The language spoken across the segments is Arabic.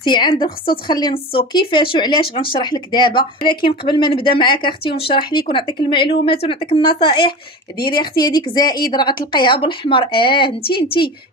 اختي عندك خصو تخلي نصو كيفاش وعلاش غنشرح لك دابا. ولكن قبل ما نبدا معاك اختي ونشرح لك ونعطيك المعلومات ونعطيك النصائح، ديري اختي هذيك زائد راه غتلقايها بالاحمر.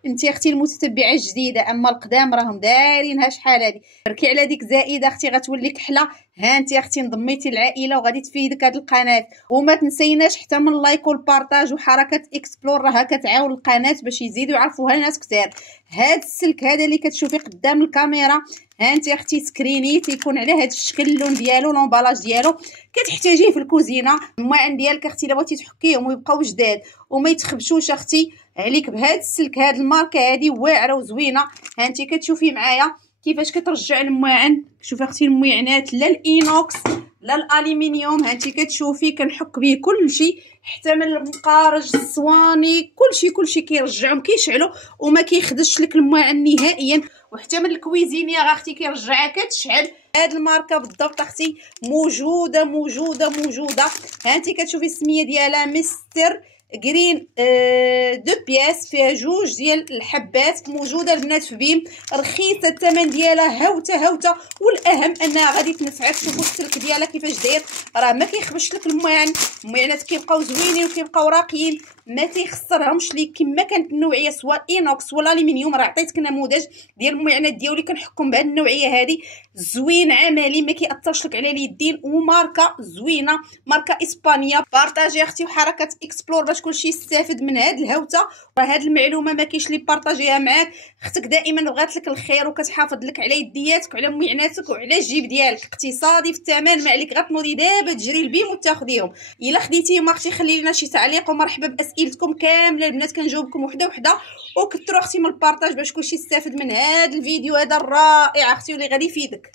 انت اختي المتتبعه الجديده، اما القدام راهم دايرينها شحال هذه. بركي على ديك زائد اختي غتولي كحله. ها انت اختي انضميتي للعائله وغادي تفيدك هذه القناه. وما تنسيناش حتى من اللايك والبارطاج وحركه اكسبلور، راها كتعاون القناه باش يزيدوا يعرفوها الناس كثار. هاد السلك هذا اللي كتشوفي قدام الكاميرا، ها انت اختي سكريني تيكون على هذا الشكل، اللون ديالو لومبالاج ديالو كتحتاجيه في الكوزينه. الماعن ديالك اختي الا بغيتي تحكيهم ويبقاو جداد وما يتخبشوش اختي عليك بهذا السلك. هاد الماركه هذه واعره وزوينه. ها انت كتشوفي معايا كيفاش كترجع الماعن. شوفي اختي المويعنات لا الاينوكس لا الالومنيوم، ها انت كتشوفي كنحك به كلشي حتى من المقارج الصواني كلشي كيرجعهم كيشعلوا وما كيخدش لك الماعن نهائيا. وحتى من الكويزينيه اختي كيرجعها كتشعل. هاد الماركه بالضبط اختي موجوده. ها انت كتشوفي السميه ديالها مستر جرين دو بياس، فيها جوج ديال الحبات، موجوده البنات في بيم، رخيصه الثمن ديالها هاوته. والاهم انها غادي تنفعك. شوفوا السلك ديالها كيفاش داير، راه ما كيخبش لك الماعن كيبقاو زوينين وكيبقاو راقيين، ما تيخسرهمش ليك كما كانت النوعيه سواء اينوكس ولا الومنيوم. راه عطيتك نموذج ديال المعينات ديالي كنحكم بهذه النوعيه هذه. زوين عملي ما كيأثرش لك على اليدين وماركه زوينه، ماركه اسبانيا. بارطاجي اختي وحركه اكسبلور باش كلشي يستافد من هذه الهوته. راه هذه المعلومه ما كاينش اللي بارطاجيها معاك. اختك دائما بغات لك الخير وكتحافظ لك على يدياتك وعلى معيناتك وعلى الجيب ديالك. اقتصادي في الثمن، ما عليك غتنوضي دابا تجري البيم وتاخذيهم. الا خديتيهم اختي خلي لنا شي تعليق، ومرحبا باسئلتكم كامله البنات كنجاوبكم وحده وكثروا اختي من البارطاج باش كلشي يستافد من هذا الفيديو هذا الرائع اختي واللي غادي يفيدك.